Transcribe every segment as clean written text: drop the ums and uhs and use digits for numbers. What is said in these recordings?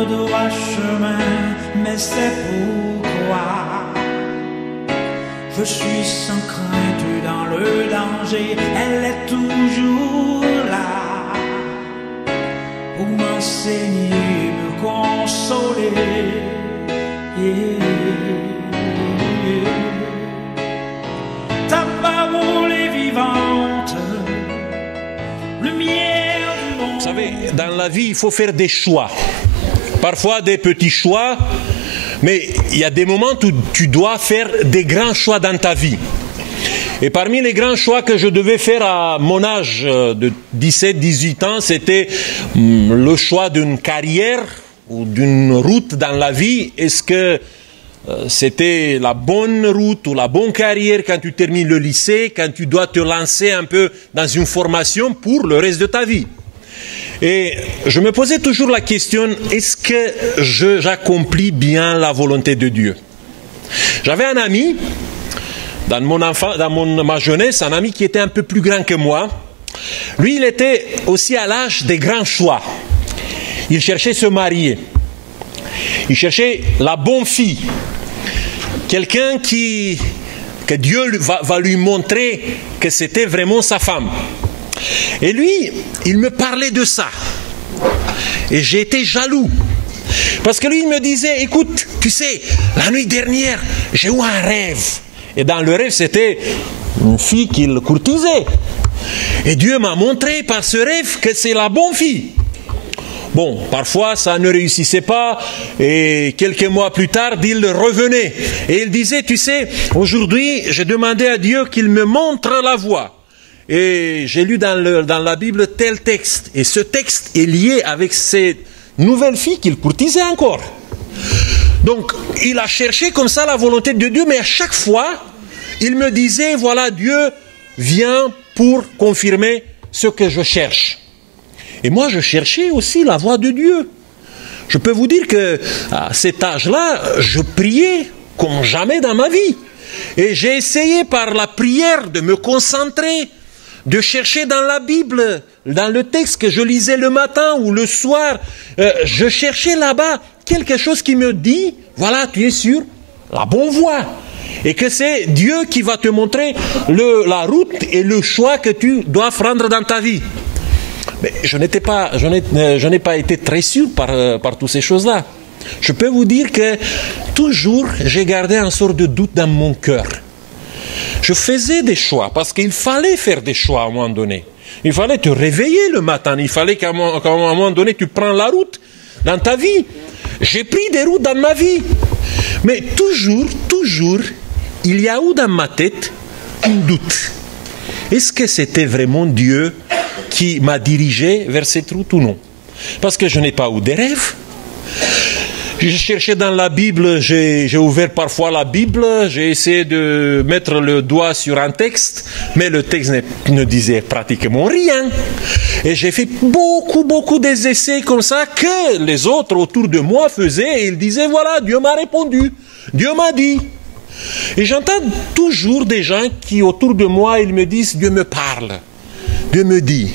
le droit chemin, mais c'est pourquoi je suis sans crainte dans le danger. Elle est toujours là pour m'enseigner, me consoler. Ta parole est vivante, lumière du monde. Vous savez, dans la vie, il faut faire des choix. Parfois des petits choix, mais il y a des moments où tu dois faire des grands choix dans ta vie. Et parmi les grands choix que je devais faire à mon âge de 17-18 ans, c'était le choix d'une carrière ou d'une route dans la vie. Est-ce que c'était la bonne route ou la bonne carrière quand tu termines le lycée, quand tu dois te lancer un peu dans une formation pour le reste de ta vie? Et je me posais toujours la question, est-ce que j'accomplis bien la volonté de Dieu? J'avais un ami, dans ma jeunesse, un ami qui était un peu plus grand que moi. Lui, il était aussi à l'âge des grands choix. Il cherchait se marier. Il cherchait la bonne fille. Quelqu'un que Dieu va lui montrer que c'était vraiment sa femme. Et lui, il me parlait de ça. Et j'ai été jaloux. Parce que lui, il me disait, écoute, tu sais, la nuit dernière, j'ai eu un rêve. Et dans le rêve, c'était une fille qu'il courtisait. Et Dieu m'a montré par ce rêve que c'est la bonne fille. Bon, parfois, ça ne réussissait pas. Et quelques mois plus tard, il revenait. Et il disait, tu sais, aujourd'hui, j'ai demandé à Dieu qu'il me montre la voie. Et j'ai lu dans la Bible tel texte. Et ce texte est lié avec cette nouvelle fille qu'il courtisait encore. Donc, il a cherché comme ça la volonté de Dieu, mais à chaque fois, il me disait, voilà, Dieu vient pour confirmer ce que je cherche. Et moi, je cherchais aussi la voix de Dieu. Je peux vous dire qu'à cet âge-là, je priais comme jamais dans ma vie. Et j'ai essayé par la prière de me concentrer, de chercher dans la Bible, dans le texte que je lisais le matin ou le soir. Je cherchais là-bas quelque chose qui me dit, voilà, tu es sur la bonne voie. Et que c'est Dieu qui va te montrer la route et le choix que tu dois prendre dans ta vie. Mais je n'ai pas été très sûr par toutes ces choses-là. Je peux vous dire que toujours j'ai gardé un sort de doute dans mon cœur. Je faisais des choix parce qu'il fallait faire des choix à un moment donné. Il fallait te réveiller le matin. Il fallait qu'à un moment donné tu prends la route dans ta vie. J'ai pris des routes dans ma vie. Mais toujours, il y a eu dans ma tête un doute. Est-ce que c'était vraiment Dieu qui m'a dirigé vers cette route ou non? Parce que je n'ai pas eu des rêves. J'ai cherché dans la Bible, j'ai ouvert parfois la Bible, j'ai essayé de mettre le doigt sur un texte, mais le texte ne disait pratiquement rien. Et j'ai fait beaucoup d'essais comme ça que les autres autour de moi faisaient et ils disaient, voilà, Dieu m'a répondu, Dieu m'a dit. Et j'entends toujours des gens qui autour de moi, ils me disent, Dieu me parle, Dieu me dit.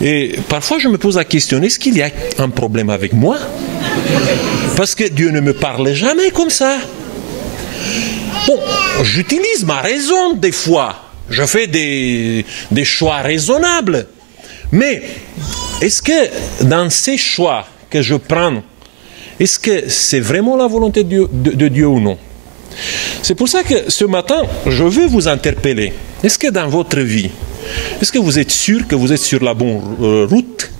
Et parfois je me pose la question, est-ce qu'il y a un problème avec moi? Parce que Dieu ne me parle jamais comme ça. Bon, j'utilise ma raison des fois. Je fais des choix raisonnables. Mais est-ce que dans ces choix que je prends, est-ce que c'est vraiment la volonté de Dieu ou non? C'est pour ça que ce matin, je veux vous interpeller. Est-ce que dans votre vie, est-ce que vous êtes sûr que vous êtes sur la bonne route?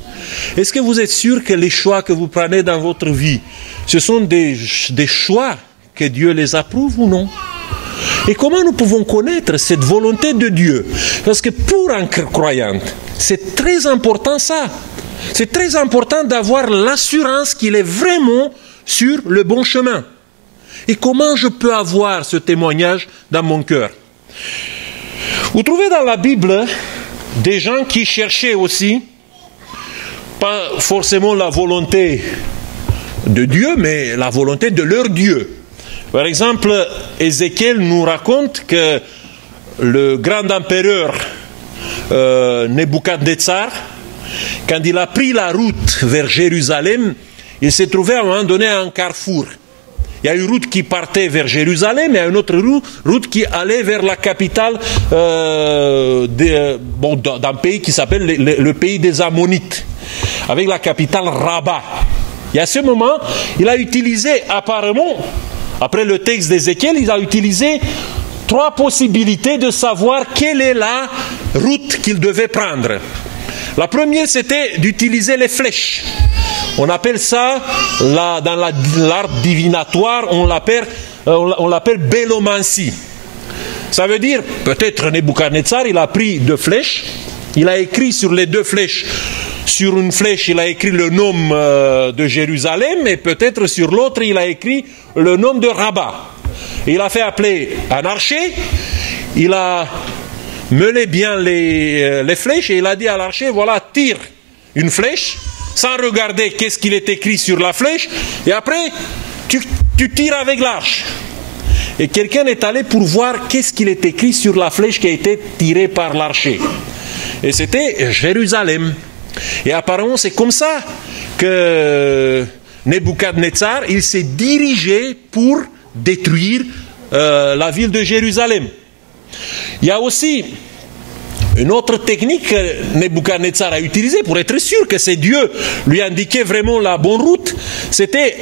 Est-ce que vous êtes sûr que les choix que vous prenez dans votre vie, ce sont des choix que Dieu les approuve ou non? Et comment nous pouvons connaître cette volonté de Dieu? Parce que pour un croyant, c'est très important ça. C'est très important d'avoir l'assurance qu'il est vraiment sur le bon chemin. Et comment je peux avoir ce témoignage dans mon cœur? Vous trouvez dans la Bible des gens qui cherchaient aussi, pas forcément la volonté de Dieu, mais la volonté de leur Dieu. Par exemple, Ézéchiel nous raconte que le grand empereur Nebuchadnezzar, quand il a pris la route vers Jérusalem, il s'est trouvé à un moment donné à un carrefour. Il y a une route qui partait vers Jérusalem et une autre route qui allait vers la capitale d'un pays qui s'appelle le pays des Ammonites, avec la capitale Rabat. Et à ce moment, il a utilisé apparemment, après le texte d'Ézéchiel, il a utilisé 3 possibilités de savoir quelle est la route qu'il devait prendre. La première, c'était d'utiliser les flèches. On appelle ça, dans l'art divinatoire, on l'appelle bélomancie. Ça veut dire, peut-être Nebuchadnezzar, il a pris 2 flèches, il a écrit sur les 2 flèches, sur une flèche, il a écrit le nom de Jérusalem, et peut-être sur l'autre, il a écrit le nom de Rabat. Et il a fait appeler un archer, il a mené bien les flèches, et il a dit à l'archer, voilà, tire une flèche, sans regarder qu'est-ce qu'il est écrit sur la flèche, et après, tu tires avec l'arche. Et quelqu'un est allé pour voir qu'est-ce qu'il est écrit sur la flèche qui a été tirée par l'archer. Et c'était Jérusalem. Et apparemment, c'est comme ça que Nebuchadnezzar, il s'est dirigé pour détruire la ville de Jérusalem. Il y a aussi une autre technique que Nebuchadnezzar a utilisée pour être sûr que c'est Dieu lui indiquait vraiment la bonne route, c'était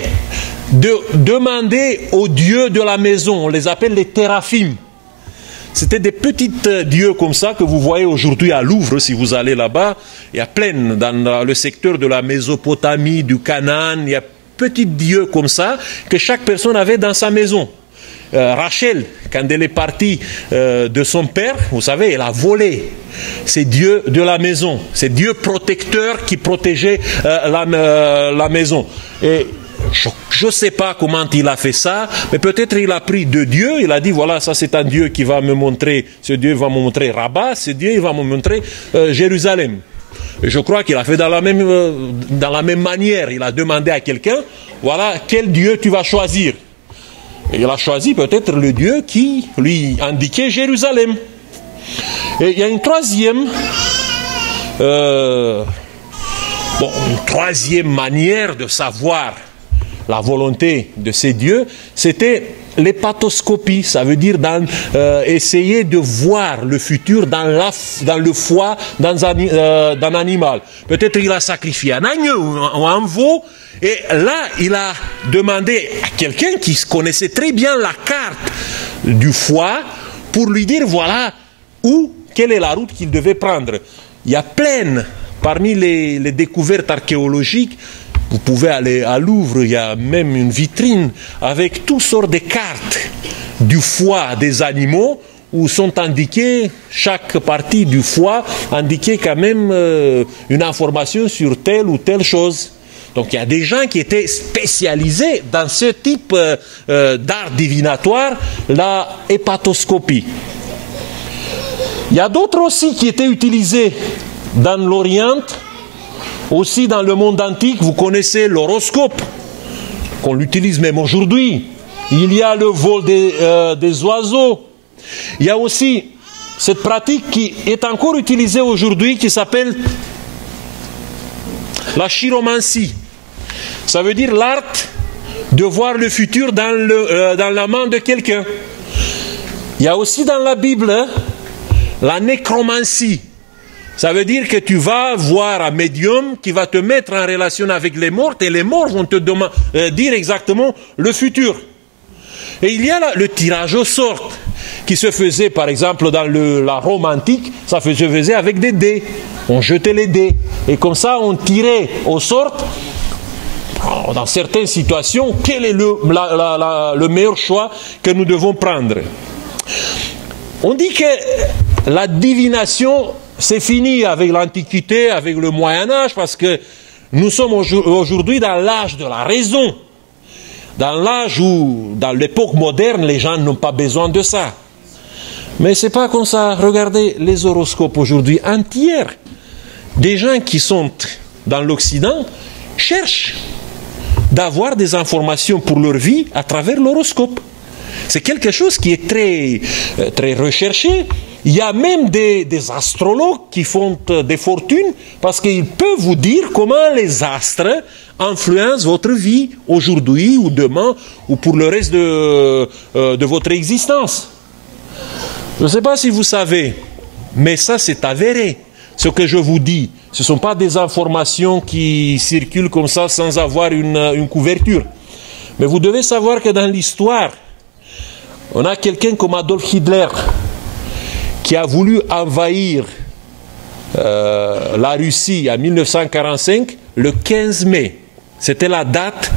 de demander aux dieux de la maison, on les appelle les téraphim. C'était des petits dieux comme ça que vous voyez aujourd'hui à Louvre, si vous allez là-bas. Il y a plein dans le secteur de la Mésopotamie, du Canaan, il y a petits dieux comme ça que chaque personne avait dans sa maison. Rachel, quand elle est partie de son père, vous savez, elle a volé. C'est Dieu de la maison, c'est Dieu protecteur qui protégeait la maison. Et je ne sais pas comment il a fait ça, mais peut-être il a pris 2 dieux, il a dit voilà, ça c'est un Dieu qui va me montrer, ce Dieu va me montrer Rabat, ce Dieu il va me montrer Jérusalem. Et je crois qu'il a fait dans la même manière, il a demandé à quelqu'un, voilà, quel Dieu tu vas choisir. Et il a choisi peut-être le Dieu qui lui indiquait Jérusalem. Et il y a une troisième manière de savoir la volonté de ces dieux, c'était l'hépatoscopie. Ça veut dire essayer de voir le futur dans le foie d'un animal. Peut-être il a sacrifié un agneau ou un veau. Et là, il a demandé à quelqu'un qui connaissait très bien la carte du foie pour lui dire, voilà, quelle est la route qu'il devait prendre. Il y a plein, parmi les découvertes archéologiques, vous pouvez aller à Louvre, il y a même une vitrine avec toutes sortes de cartes du foie des animaux où sont indiquées, chaque partie du foie indiquait quand même une information sur telle ou telle chose. Donc il y a des gens qui étaient spécialisés dans ce type d'art divinatoire, la hépatoscopie. Il y a d'autres aussi qui étaient utilisés dans l'Orient, aussi dans le monde antique. Vous connaissez l'horoscope, qu'on l'utilise même aujourd'hui. Il y a le vol des oiseaux. Il y a aussi cette pratique qui est encore utilisée aujourd'hui, qui s'appelle la chiromancie. Ça veut dire l'art de voir le futur dans la main de quelqu'un. Il y a aussi dans la Bible la nécromancie. Ça veut dire que tu vas voir un médium qui va te mettre en relation avec les morts et les morts vont te dire exactement le futur. Et il y a le tirage au sort qui se faisait par exemple dans la Rome antique, ça se faisait avec des dés. On jetait les dés et comme ça on tirait au sort dans certaines situations quel est le meilleur choix que nous devons prendre. On dit que la divination c'est fini avec l'Antiquité, avec le Moyen-Âge, parce que nous sommes aujourd'hui dans l'âge de la raison. Dans l'âge où, dans l'époque moderne, les gens n'ont pas besoin de ça. Mais c'est pas comme ça. Regardez les horoscopes aujourd'hui. Un tiers des gens qui sont dans l'Occident cherchent d'avoir des informations pour leur vie à travers l'horoscope. C'est quelque chose qui est très, très recherché. Il y a même des astrologues qui font des fortunes parce qu'ils peuvent vous dire comment les astres influencent votre vie aujourd'hui ou demain ou pour le reste de votre existence. Je ne sais pas si vous savez, mais ça c'est avéré. Ce que je vous dis, ce ne sont pas des informations qui circulent comme ça sans avoir une couverture. Mais vous devez savoir que dans l'histoire, on a quelqu'un comme Adolf Hitler qui a voulu envahir la Russie en 1945, le 15 mai. C'était la date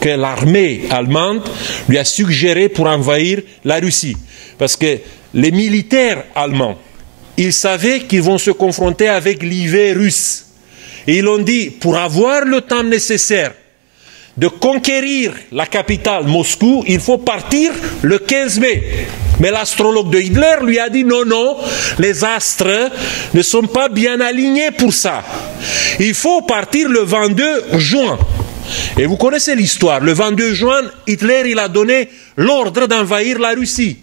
que l'armée allemande lui a suggéré pour envahir la Russie. Parce que les militaires allemands, ils savaient qu'ils vont se confronter avec l'hiver russe. Et ils ont dit, pour avoir le temps nécessaire de conquérir la capitale, Moscou, il faut partir le 15 mai. Mais l'astrologue de Hitler lui a dit non, non, les astres ne sont pas bien alignés pour ça. Il faut partir le 22 juin. Et vous connaissez l'histoire. Le 22 juin, Hitler il a donné l'ordre d'envahir la Russie.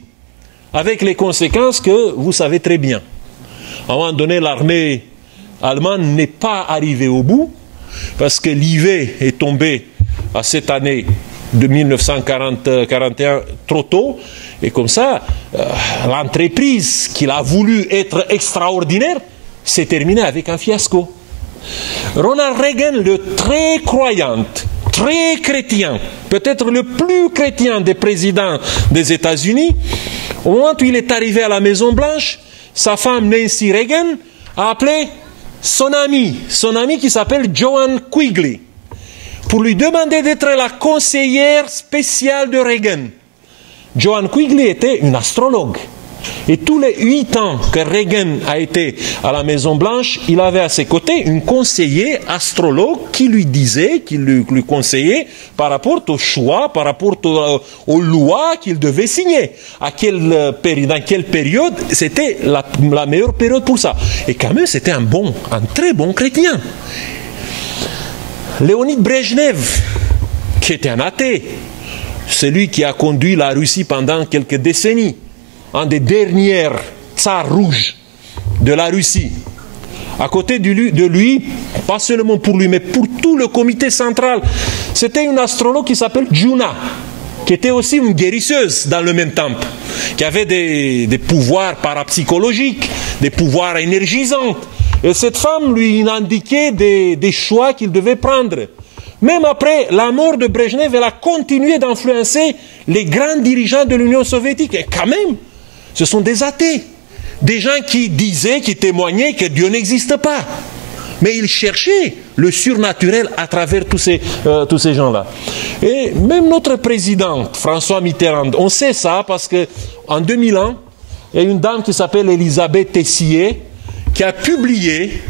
Avec les conséquences que vous savez très bien. À un moment donné, l'armée allemande n'est pas arrivée au bout parce que l'hiver est tombé à cette année de 1941 trop tôt. Et comme ça, l'entreprise qu'il a voulu être extraordinaire s'est terminée avec un fiasco. Ronald Reagan, le très croyant, très chrétien, peut-être le plus chrétien des présidents des États-Unis, au moment où il est arrivé à la Maison-Blanche, sa femme Nancy Reagan a appelé son ami qui s'appelle Joanne Quigley, pour lui demander d'être la conseillère spéciale de Reagan. Joanne Quigley était une astrologue. Et tous les 8 ans que Reagan a été à la Maison-Blanche, il avait à ses côtés une conseillère astrologue qui lui disait, qui lui conseillait par rapport au choix, par rapport aux lois qu'il devait signer. Dans quelle période c'était la meilleure période pour ça. Et quand même, c'était un très bon chrétien. Léonid Brejnev, qui était un athée, celui qui a conduit la Russie pendant quelques décennies, un des derniers tsars rouges de la Russie. À côté de lui, pas seulement pour lui, mais pour tout le comité central, c'était une astrologue qui s'appelle Juna, qui était aussi une guérisseuse dans le même temps, qui avait des pouvoirs parapsychologiques, des pouvoirs énergisants. Et cette femme lui indiquait des choix qu'il devait prendre. Même après la mort de Brejnev, elle a continué d'influencer les grands dirigeants de l'Union soviétique. Et quand même, ce sont des athées. Des gens qui disaient, qui témoignaient que Dieu n'existe pas. Mais ils cherchaient le surnaturel à travers tous ces gens-là. Et même notre président, François Mitterrand, on sait ça parce qu'en 2001, il y a une dame qui s'appelle Elisabeth Tessier qui a publié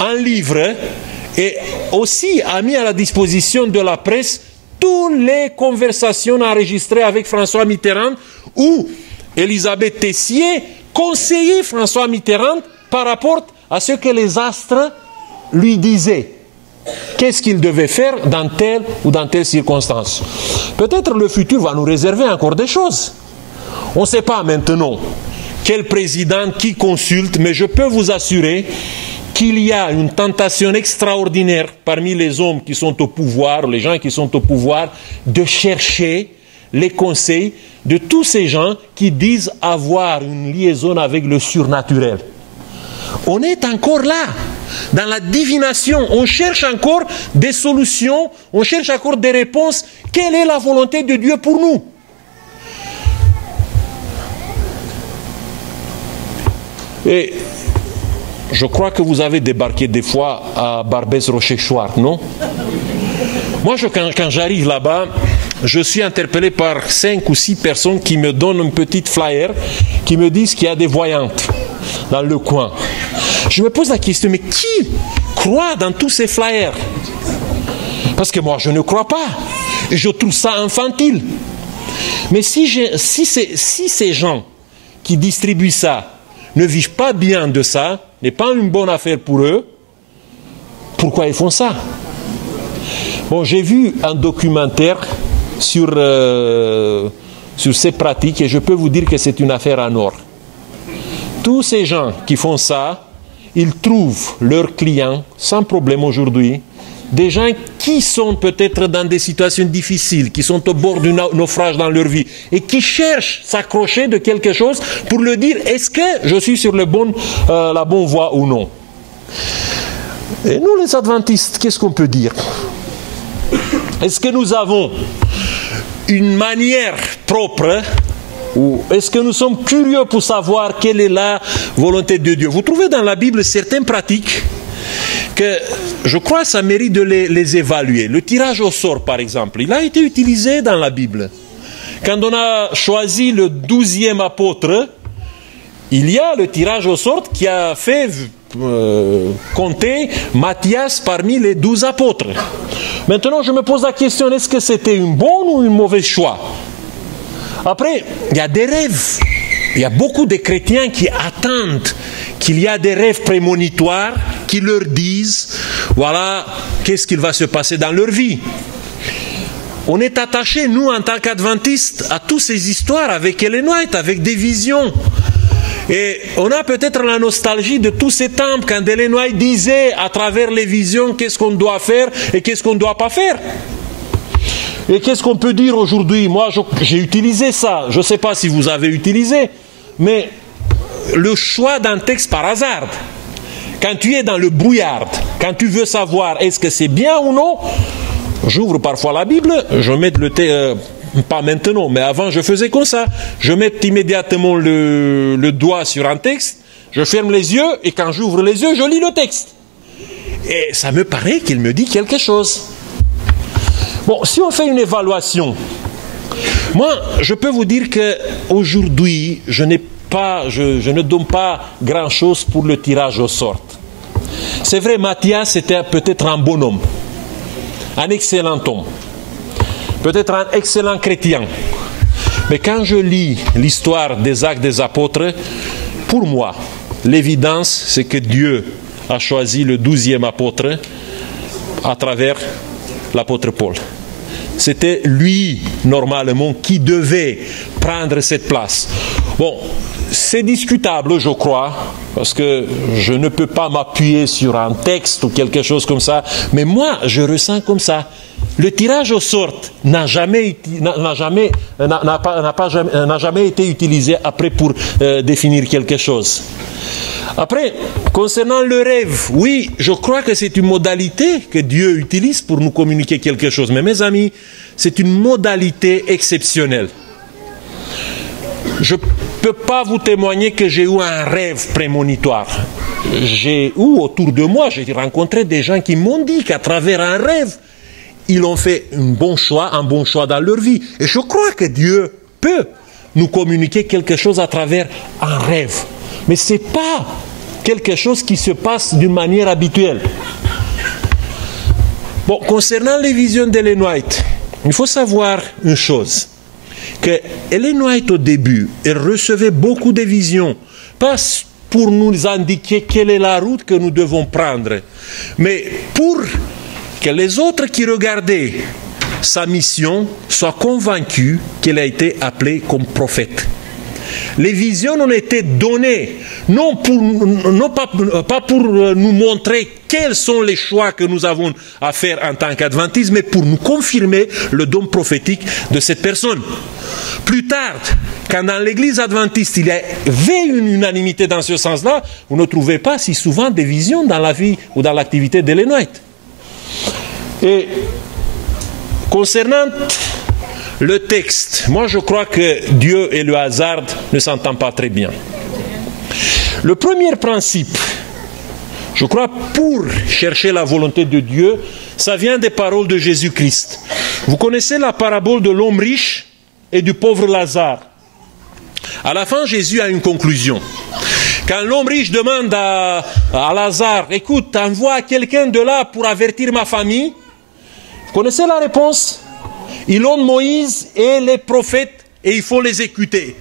un livre et aussi a mis à la disposition de la presse toutes les conversations enregistrées avec François Mitterrand où Elisabeth Tessier conseillait François Mitterrand par rapport à ce que les astres lui disaient. Qu'est-ce qu'il devait faire dans telle ou dans telle circonstance. Peut-être le futur va nous réserver encore des choses. On ne sait pas maintenant quel président qui consulte, mais je peux vous assurer qu'il y a une tentation extraordinaire parmi les hommes qui sont au pouvoir, les gens qui sont au pouvoir, de chercher les conseils de tous ces gens qui disent avoir une liaison avec le surnaturel. On est encore là, dans la divination. On cherche encore des solutions, on cherche encore des réponses. Quelle est la volonté de Dieu pour nous? Et je crois que vous avez débarqué des fois à Barbès-Rochechouart, non? Moi, quand j'arrive là-bas, je suis interpellé par 5 ou 6 personnes qui me donnent un petit flyer, qui me disent qu'il y a des voyantes dans le coin. Je me pose la question, mais qui croit dans tous ces flyers? Parce que moi, je ne crois pas. Je trouve ça infantile. Mais si ces gens qui distribuent ça ne vivent pas bien de ça, n'est pas une bonne affaire pour eux, pourquoi ils font ça? Bon, j'ai vu un documentaire sur sur ces pratiques et je peux vous dire que c'est une affaire en or. Tous ces gens qui font ça, ils trouvent leurs clients sans problème aujourd'hui. Des gens qui sont peut-être dans des situations difficiles, qui sont au bord d'un naufrage dans leur vie et qui cherchent à s'accrocher de quelque chose pour leur dire est-ce que je suis sur la bonne voie ou non. Et nous les adventistes, qu'est-ce qu'on peut dire? Est-ce que nous avons une manière propre ou est-ce que nous sommes curieux pour savoir quelle est la volonté de Dieu? Vous trouvez dans la Bible certaines pratiques que je crois que ça mérite de les évaluer. Le tirage au sort, par exemple, il a été utilisé dans la Bible. Quand on a choisi le 12e apôtre, il y a le tirage au sort qui a fait compter Matthias parmi les 12 apôtres. Maintenant, je me pose la question, est-ce que c'était un bon ou un mauvais choix? Après, il y a des rêves. Il y a beaucoup de chrétiens qui attendent qu'il y a des rêves prémonitoires qui leur disent, voilà, qu'est-ce qu'il va se passer dans leur vie. On est attaché, nous, en tant qu'adventistes, à toutes ces histoires avec Ellen White, avec des visions. Et on a peut-être la nostalgie de tous ces temps quand Ellen White disait à travers les visions qu'est-ce qu'on doit faire et qu'est-ce qu'on ne doit pas faire. Et qu'est-ce qu'on peut dire aujourd'hui? Moi, j'ai utilisé ça. Je ne sais pas si vous avez utilisé, mais le choix d'un texte par hasard. Quand tu es dans le brouillard, quand tu veux savoir est-ce que c'est bien ou non, j'ouvre parfois la Bible, je mets le texte, pas maintenant, mais avant je faisais comme ça. Je mets immédiatement le doigt sur un texte, je ferme les yeux et quand j'ouvre les yeux, je lis le texte. Et ça me paraît qu'il me dit quelque chose. Bon, si on fait une évaluation, moi, je peux vous dire qu'aujourd'hui, je ne donne pas grand-chose pour le tirage au sort. C'est vrai, Matthias était peut-être un bon homme, un excellent homme, peut-être un excellent chrétien. Mais quand je lis l'histoire des Actes des Apôtres, pour moi, l'évidence, c'est que Dieu a choisi le 12e apôtre à travers l'apôtre Paul. C'était lui, normalement, qui devait prendre cette place. Bon, c'est discutable, je crois, parce que je ne peux pas m'appuyer sur un texte ou quelque chose comme ça, mais moi, je ressens comme ça. Le tirage au sort n'a jamais été utilisé après pour définir quelque chose. Après, concernant le rêve, oui, je crois que c'est une modalité que Dieu utilise pour nous communiquer quelque chose. Mais mes amis, c'est une modalité exceptionnelle. Je ne peux pas vous témoigner que j'ai eu un rêve prémonitoire. Autour de moi, j'ai rencontré des gens qui m'ont dit qu'à travers un rêve, ils ont fait un bon choix dans leur vie. Et je crois que Dieu peut nous communiquer quelque chose à travers un rêve. Mais ce n'est pas quelque chose qui se passe d'une manière habituelle. Bon, concernant les visions d'Ellen White, il faut savoir une chose, que Ellen White au début, elle recevait beaucoup de visions, pas pour nous indiquer quelle est la route que nous devons prendre, mais pour que les autres qui regardaient sa mission soient convaincus qu'elle a été appelée comme prophète. Les visions ont été données, pas pour nous montrer quels sont les choix que nous avons à faire en tant qu'adventistes, mais pour nous confirmer le don prophétique de cette personne. Plus tard, quand dans l'église adventiste il y avait une unanimité dans ce sens-là, vous ne trouvez pas si souvent des visions dans la vie ou dans l'activité d'Ellen White. Et concernant le texte, moi je crois que Dieu et le hasard ne s'entendent pas très bien. Le premier principe, je crois, pour chercher la volonté de Dieu, ça vient des paroles de Jésus-Christ. Vous connaissez la parabole de l'homme riche et du pauvre Lazare. À la fin, Jésus a une conclusion. Quand l'homme riche demande à Lazare, écoute, envoie quelqu'un de là pour avertir ma famille, vous connaissez la réponse? Ils ont Moïse et les prophètes et il faut les écouter.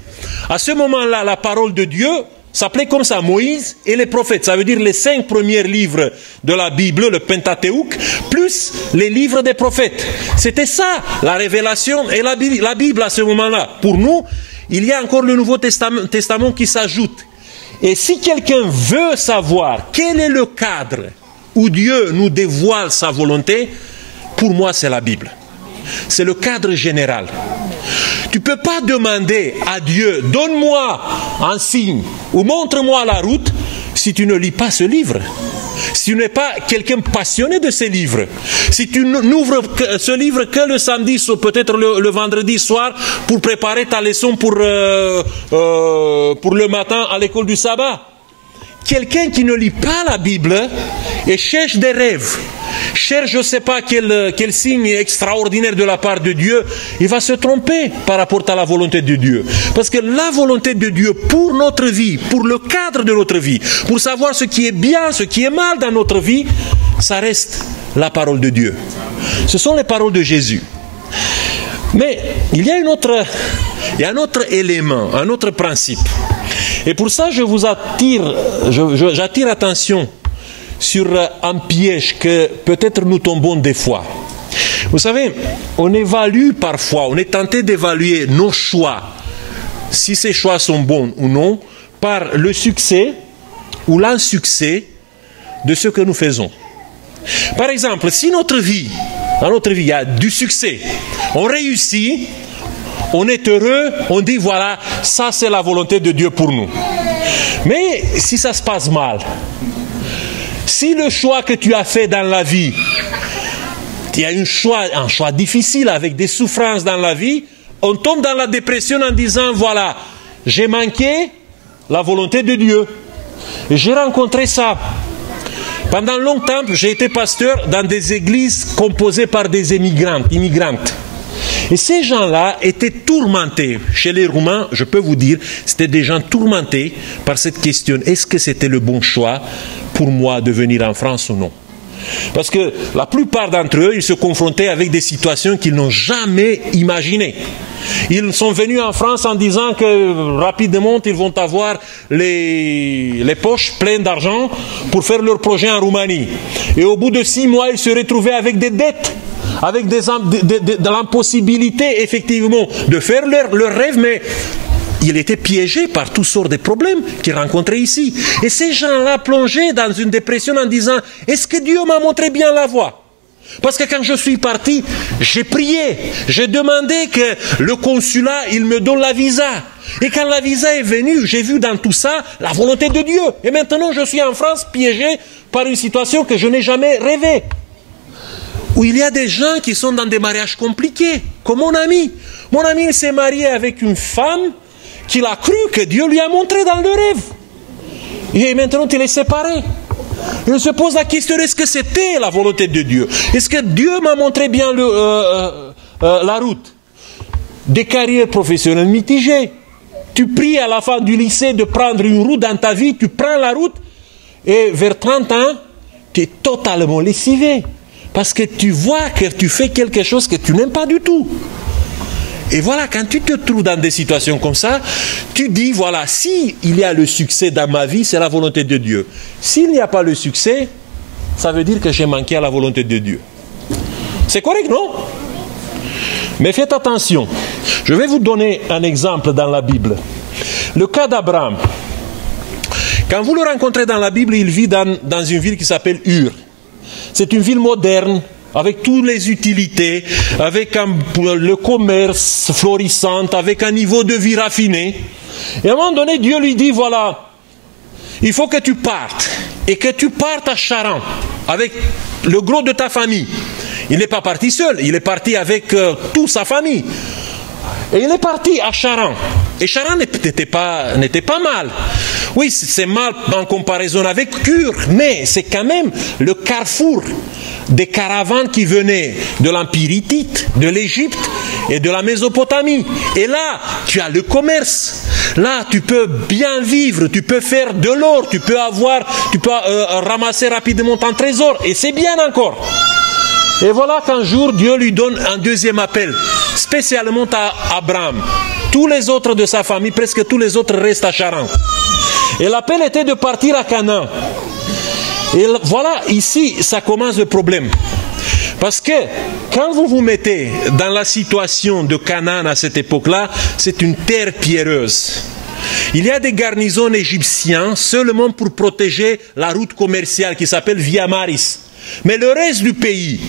À ce moment-là, la parole de Dieu s'appelait comme ça, Moïse et les prophètes. Ça veut dire les 5 premiers livres de la Bible, le Pentateuque, plus les livres des prophètes. C'était ça, la révélation et la Bible à ce moment-là. Pour nous, il y a encore le Nouveau Testament qui s'ajoute. Et si quelqu'un veut savoir quel est le cadre où Dieu nous dévoile sa volonté, pour moi, c'est la Bible. C'est le cadre général. Tu ne peux pas demander à Dieu, donne-moi un signe ou montre-moi la route, si tu ne lis pas ce livre. Si tu n'es pas quelqu'un passionné de ces livres. Si tu n'ouvres ce livre que le samedi, ou peut-être le vendredi soir, pour préparer ta leçon pour le matin à l'école du sabbat. Quelqu'un qui ne lit pas la Bible et cherche des rêves, cherche je ne sais pas quel signe extraordinaire de la part de Dieu, il va se tromper par rapport à la volonté de Dieu. Parce que la volonté de Dieu pour notre vie, pour le cadre de notre vie, pour savoir ce qui est bien, ce qui est mal dans notre vie, ça reste la parole de Dieu. Ce sont les paroles de Jésus. Mais il y a un autre élément, un autre principe. Et pour ça, j'attire attention sur un piège que peut-être nous tombons des fois. Vous savez, on évalue parfois, on est tenté d'évaluer nos choix, si ces choix sont bons ou non, par le succès ou l'insuccès de ce que nous faisons. Par exemple, si dans notre vie, il y a du succès, on réussit, on est heureux, on dit voilà, ça c'est la volonté de Dieu pour nous. Mais si ça se passe mal, si le choix que tu as fait dans la vie, il y a un choix difficile avec des souffrances dans la vie, on tombe dans la dépression en disant voilà, j'ai manqué la volonté de Dieu. Et j'ai rencontré ça. Pendant longtemps, j'ai été pasteur dans des églises composées par des immigrantes. Et ces gens-là étaient tourmentés. Chez les Roumains, je peux vous dire, c'était des gens tourmentés par cette question. Est-ce que c'était le bon choix pour moi de venir en France ou non? Parce que la plupart d'entre eux, ils se confrontaient avec des situations qu'ils n'ont jamais imaginées. Ils sont venus en France en disant que rapidement, ils vont avoir les poches pleines d'argent pour faire leur projet en Roumanie. Et au bout de 6 mois, ils se retrouvaient avec des dettes, avec de l'impossibilité, effectivement, de faire leur rêve, mais il était piégé par toutes sortes de problèmes qu'ils rencontraient ici. Et ces gens-là plongeaient dans une dépression en disant « Est-ce que Dieu m'a montré bien la voie ?» Parce que quand je suis parti, j'ai prié, j'ai demandé que le consulat, il me donne la visa. Et quand la visa est venue, j'ai vu dans tout ça la volonté de Dieu. Et maintenant, je suis en France piégé par une situation que je n'ai jamais rêvée. Où il y a des gens qui sont dans des mariages compliqués, comme mon ami. Mon ami s'est marié avec une femme qu'il a cru que Dieu lui a montré dans le rêve. Et maintenant, il est séparé. Il se pose la question, est-ce que c'était la volonté de Dieu? Est-ce que Dieu m'a montré bien la route? Des carrières professionnelles mitigées. Tu pries à la fin du lycée de prendre une route dans ta vie, tu prends la route, et vers 30 ans, tu es totalement lessivé. Parce que tu vois que tu fais quelque chose que tu n'aimes pas du tout. Et voilà, quand tu te trouves dans des situations comme ça, tu dis, voilà, si il y a le succès dans ma vie, c'est la volonté de Dieu. S'il n'y a pas le succès, ça veut dire que j'ai manqué à la volonté de Dieu. C'est correct, non? Mais faites attention. Je vais vous donner un exemple dans la Bible. Le cas d'Abraham. Quand vous le rencontrez dans la Bible, il vit dans une ville qui s'appelle Ur. C'est une ville moderne, avec toutes les utilités, avec le commerce florissant, avec un niveau de vie raffiné. Et à un moment donné, Dieu lui dit, voilà, il faut que tu partes, et que tu partes à Charan, avec le gros de ta famille. Il n'est pas parti seul, il est parti avec toute sa famille. Et il est parti à Charan. Et Charan n'était pas mal. Oui, c'est mal en comparaison avec Ur, mais c'est quand même le carrefour des caravanes qui venaient de l'Empire hittite, de l'Égypte et de la Mésopotamie. Et là, tu as le commerce. Là, tu peux bien vivre, tu peux faire de l'or, tu peux ramasser rapidement ton trésor. Et c'est bien encore. Et voilà qu'un jour, Dieu lui donne un deuxième appel, spécialement à Abraham. Tous les autres de sa famille, presque tous les autres restent à Charan. Et l'appel était de partir à Canaan. Et voilà, ici, ça commence le problème. Parce que quand vous vous mettez dans la situation de Canaan à cette époque-là, c'est une terre pierreuse. Il y a des garnisons égyptiennes seulement pour protéger la route commerciale qui s'appelle Via Maris. Mais le reste du pays,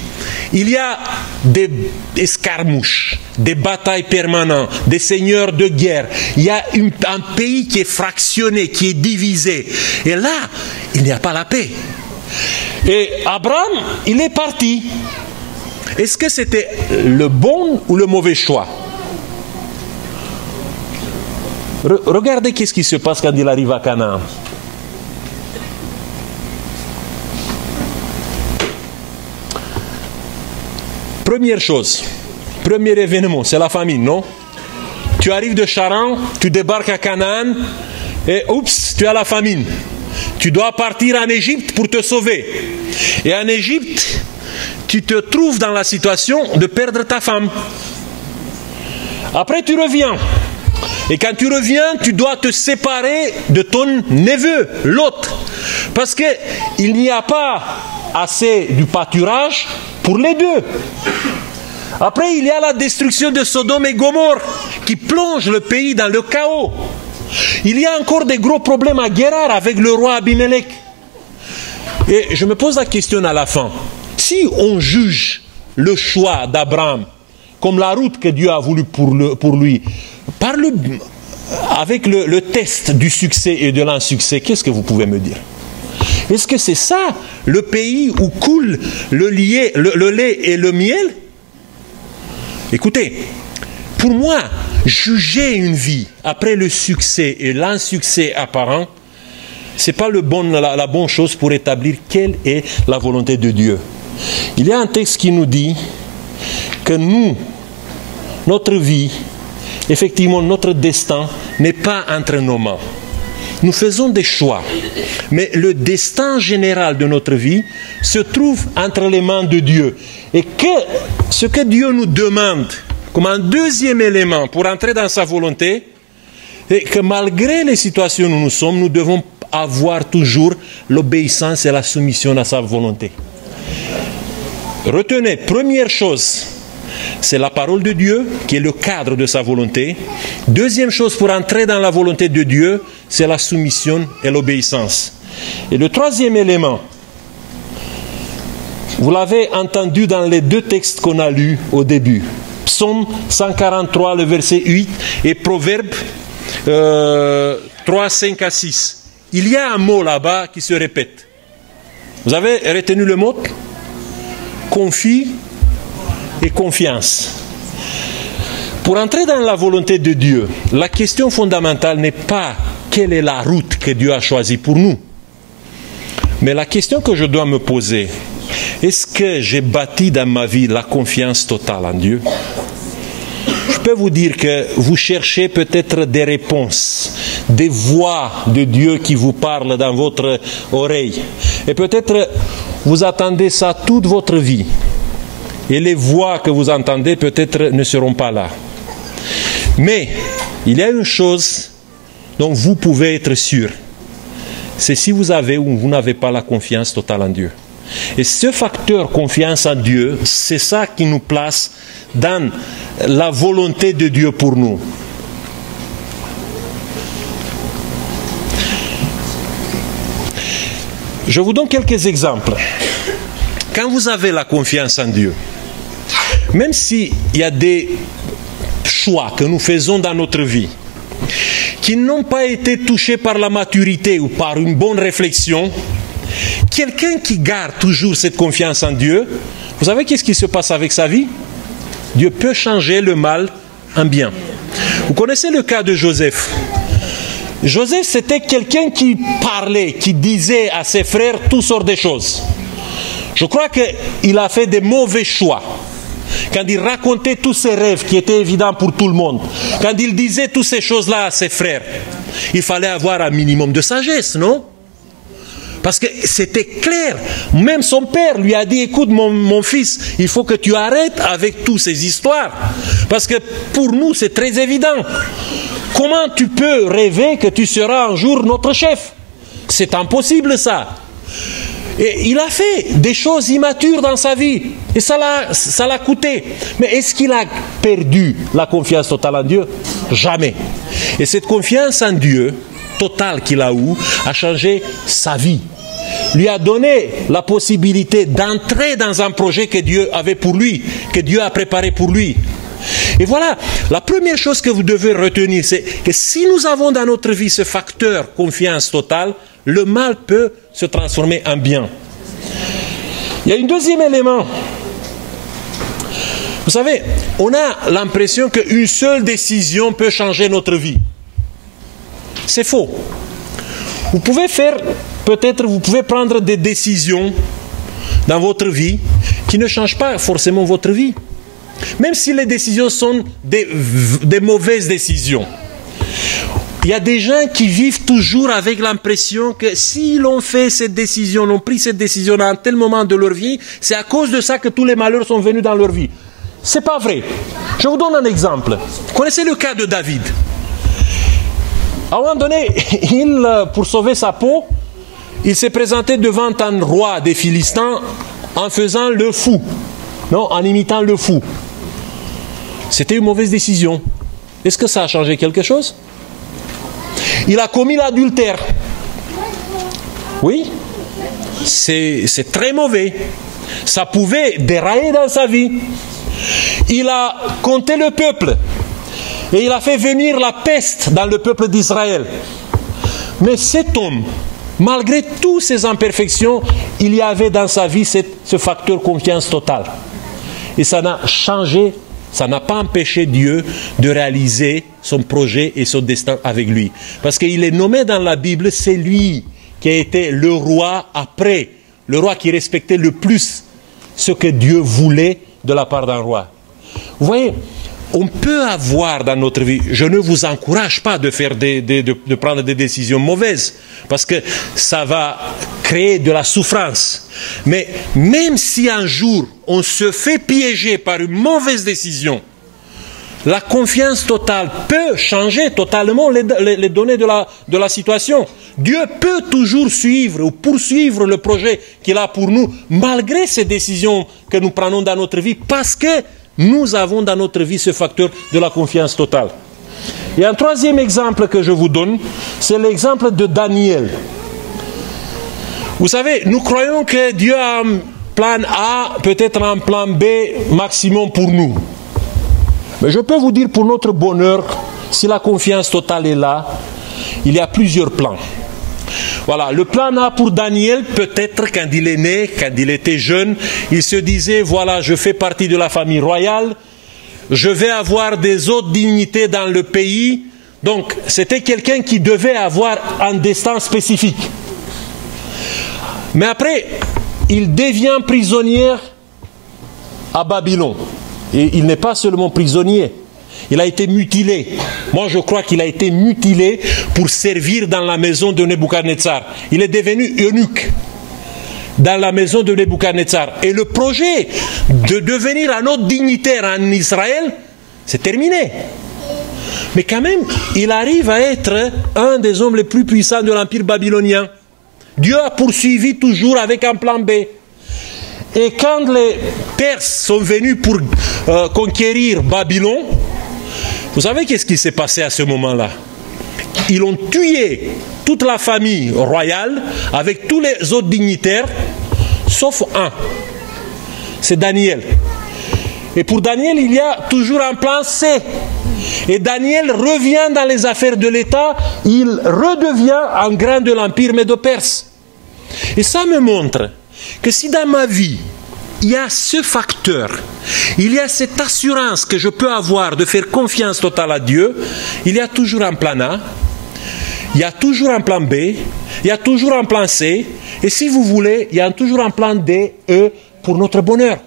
il y a des escarmouches, des batailles permanentes, des seigneurs de guerre. Il y a un pays qui est fractionné, qui est divisé. Et là, il n'y a pas la paix. Et Abraham, il est parti. Est-ce que c'était le bon ou le mauvais choix? Regardez qu'est-ce qui se passe quand il arrive à Canaan. Première chose, premier événement, c'est la famine, non? Tu arrives de Charan, tu débarques à Canaan et oups, tu as la famine. Tu dois partir en Égypte pour te sauver. Et en Égypte, tu te trouves dans la situation de perdre ta femme. Après, tu reviens. Et quand tu reviens, tu dois te séparer de ton neveu, l'autre. Parce qu'il n'y a pas assez du pâturage pour les deux. Après, il y a la destruction de Sodome et Gomorrhe qui plonge le pays dans le chaos. Il y a encore des gros problèmes à Guérar avec le roi Abimelech. Et je me pose la question à la fin. Si on juge le choix d'Abraham comme la route que Dieu a voulu pour lui, avec le test du succès et de l'insuccès, qu'est-ce que vous pouvez me dire? Est-ce que c'est ça le pays où coule le lait et le miel? Écoutez, pour moi, juger une vie après le succès et l'insuccès apparent, ce n'est pas la bonne chose pour établir quelle est la volonté de Dieu. Il y a un texte qui nous dit que notre vie, effectivement, notre destin n'est pas entre nos mains. Nous faisons des choix, mais le destin général de notre vie se trouve entre les mains de Dieu. Et ce que Dieu nous demande comme un deuxième élément pour entrer dans sa volonté, c'est que malgré les situations où nous sommes, nous devons avoir toujours l'obéissance et la soumission à sa volonté. Retenez, première chose, c'est la parole de Dieu qui est le cadre de sa volonté. Deuxième chose pour entrer dans la volonté de Dieu, c'est la soumission et l'obéissance. Et le troisième élément, vous l'avez entendu dans les deux textes qu'on a lus au début. Psaume 143, le verset 8 et Proverbe 3, 5 à 6. Il y a un mot là-bas qui se répète. Vous avez retenu le mot? Confie et confiance. Pour entrer dans la volonté de Dieu, la question fondamentale n'est pas quelle est la route que Dieu a choisie pour nous. Mais la question que je dois me poser, est-ce que j'ai bâti dans ma vie la confiance totale en Dieu? Je peux vous dire que vous cherchez peut-être des réponses, des voix de Dieu qui vous parlent dans votre oreille. Et peut-être vous attendez ça toute votre vie. Et les voix que vous entendez peut-être ne seront pas là. Mais il y a une chose dont vous pouvez être sûr. C'est si vous avez ou vous n'avez pas la confiance totale en Dieu. Et ce facteur confiance en Dieu, c'est ça qui nous place dans la volonté de Dieu pour nous. Je vous donne quelques exemples. Quand vous avez la confiance en Dieu, même s'il y a des choix que nous faisons dans notre vie qui n'ont pas été touchés par la maturité ou par une bonne réflexion, quelqu'un qui garde toujours cette confiance en Dieu, vous savez qu'est-ce qui se passe avec sa vie? Dieu peut changer le mal en bien. Vous connaissez le cas de Joseph. Joseph, c'était quelqu'un qui parlait, qui disait à ses frères toutes sortes de choses. Je crois qu'il a fait des mauvais choix. Quand il racontait tous ses rêves qui étaient évidents pour tout le monde, quand il disait toutes ces choses-là à ses frères, il fallait avoir un minimum de sagesse, non? Parce que c'était clair. Même son père lui a dit, écoute mon fils, il faut que tu arrêtes avec toutes ces histoires. Parce que pour nous, c'est très évident. Comment tu peux rêver que tu seras un jour notre chef? C'est impossible ça. Et il a fait des choses immatures dans sa vie. Et ça l'a coûté. Mais est-ce qu'il a perdu la confiance totale en Dieu? Jamais. Et cette confiance en Dieu totale qu'il a eue a changé sa vie. Lui a donné la possibilité d'entrer dans un projet que Dieu avait pour lui, que Dieu a préparé pour lui. Et voilà, la première chose que vous devez retenir, c'est que si nous avons dans notre vie ce facteur confiance totale, le mal peut se transformer en bien. Il y a un deuxième élément. Vous savez, on a l'impression qu'une seule décision peut changer notre vie. C'est faux. Vous pouvez vous pouvez prendre des décisions dans votre vie qui ne changent pas forcément votre vie. Même si les décisions sont des mauvaises décisions. Il y a des gens qui vivent toujours avec l'impression que s'ils ont fait cette décision, ont pris cette décision à un tel moment de leur vie, c'est à cause de ça que tous les malheurs sont venus dans leur vie. C'est pas vrai. Je vous donne un exemple. Vous connaissez le cas de David. À un moment donné, pour sauver sa peau, il s'est présenté devant un roi des Philistins en faisant le fou. Non, en imitant le fou. C'était une mauvaise décision. Est-ce que ça a changé quelque chose? Il a commis l'adultère. Oui, c'est très mauvais. Ça pouvait dérailler dans sa vie. Il a compté le peuple. Et il a fait venir la peste dans le peuple d'Israël. Mais cet homme, malgré toutes ses imperfections, il y avait dans sa vie ce facteur confiance totale. Et ça n'a changé, ça n'a pas empêché Dieu de réaliser son projet et son destin avec lui. Parce qu'il est nommé dans la Bible, c'est lui qui a été le roi après, le roi qui respectait le plus ce que Dieu voulait de la part d'un roi. Vous voyez, on peut avoir dans notre vie, je ne vous encourage pas de prendre des décisions mauvaises, parce que ça va créer de la souffrance. Mais même si un jour on se fait piéger par une mauvaise décision, la confiance totale peut changer totalement les données de la situation. Dieu peut toujours suivre ou poursuivre le projet qu'il a pour nous, malgré ces décisions que nous prenons dans notre vie, parce que nous avons dans notre vie ce facteur de la confiance totale. Et un troisième exemple que je vous donne, c'est l'exemple de Daniel. Vous savez, nous croyons que Dieu a un plan A, peut-être un plan B maximum pour nous. Mais je peux vous dire pour notre bonheur, si la confiance totale est là, il y a plusieurs plans. Voilà, le plan A pour Daniel, peut-être quand il est né, quand il était jeune, il se disait, voilà, je fais partie de la famille royale, je vais avoir des autres dignités dans le pays. Donc, c'était quelqu'un qui devait avoir un destin spécifique. Mais après, il devient prisonnier à Babylone. Et il n'est pas seulement prisonnier, il a été mutilé. Moi, je crois qu'il a été mutilé pour servir dans la maison de Nebuchadnezzar. Il est devenu eunuque dans la maison de Nebuchadnezzar. Et le projet de devenir un autre dignitaire en Israël, c'est terminé. Mais quand même, il arrive à être un des hommes les plus puissants de l'Empire babylonien. Dieu a poursuivi toujours avec un plan B. Et quand les Perses sont venus pour conquérir Babylone, vous savez qu'est-ce qui s'est passé à ce moment-là? Ils ont tué toute la famille royale avec tous les autres dignitaires, sauf un. C'est Daniel. Et pour Daniel, il y a toujours un plan C. Et Daniel revient dans les affaires de l'État, il redevient un grand de l'Empire médo-perse. Et ça me montre que si dans ma vie, il y a ce facteur, il y a cette assurance que je peux avoir de faire confiance totale à Dieu, il y a toujours un plan A, il y a toujours un plan B, il y a toujours un plan C, et si vous voulez, il y a toujours un plan D, E, pour notre bonheur.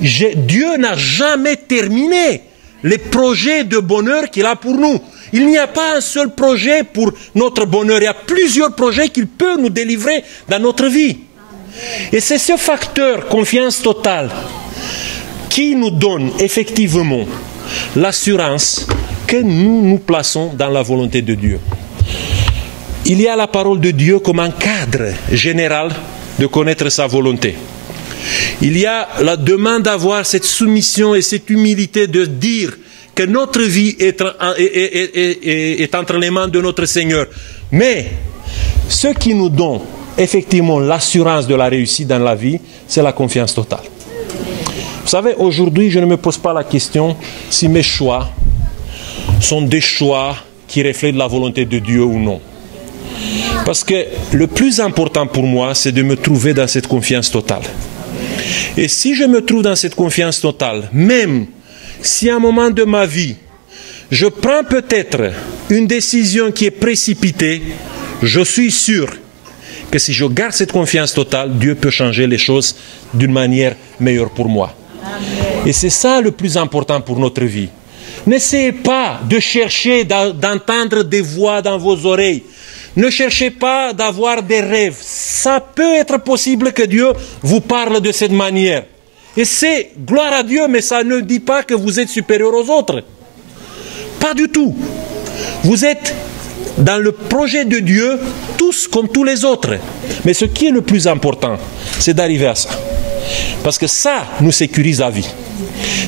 Dieu n'a jamais terminé les projets de bonheur qu'il a pour nous. Il n'y a pas un seul projet pour notre bonheur, il y a plusieurs projets qu'il peut nous délivrer dans notre vie. Et c'est ce facteur confiance totale qui nous donne effectivement l'assurance que nous nous plaçons dans la volonté de Dieu. Il y a la parole de Dieu comme un cadre général de connaître sa volonté. Il y a la demande d'avoir cette soumission et cette humilité de dire que notre vie est entre les mains de notre Seigneur. Mais ce qui nous donne effectivement l'assurance de la réussite dans la vie, c'est la confiance totale. Vous savez, aujourd'hui, je ne me pose pas la question si mes choix sont des choix qui reflètent la volonté de Dieu ou non. Parce que le plus important pour moi, c'est de me trouver dans cette confiance totale. Et si je me trouve dans cette confiance totale, même si à un moment de ma vie, je prends peut-être une décision qui est précipitée, je suis sûr que si je garde cette confiance totale, Dieu peut changer les choses d'une manière meilleure pour moi. Et c'est ça le plus important pour notre vie. N'essayez pas de chercher d'entendre des voix dans vos oreilles. Ne cherchez pas d'avoir des rêves. Ça peut être possible que Dieu vous parle de cette manière. Et c'est gloire à Dieu, mais ça ne dit pas que vous êtes supérieur aux autres. Pas du tout. Vous êtes dans le projet de Dieu, tous comme tous les autres. Mais ce qui est le plus important, c'est d'arriver à ça. Parce que ça nous sécurise la vie.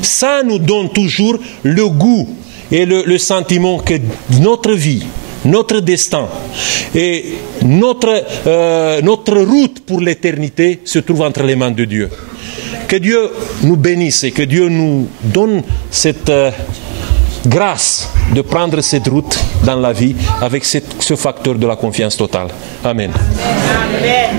Ça nous donne toujours le goût et le sentiment que notre vie, notre destin et notre route pour l'éternité se trouve entre les mains de Dieu. Que Dieu nous bénisse et que Dieu nous donne cette grâce de prendre cette route dans la vie avec ce facteur de la confiance totale. Amen. Amen.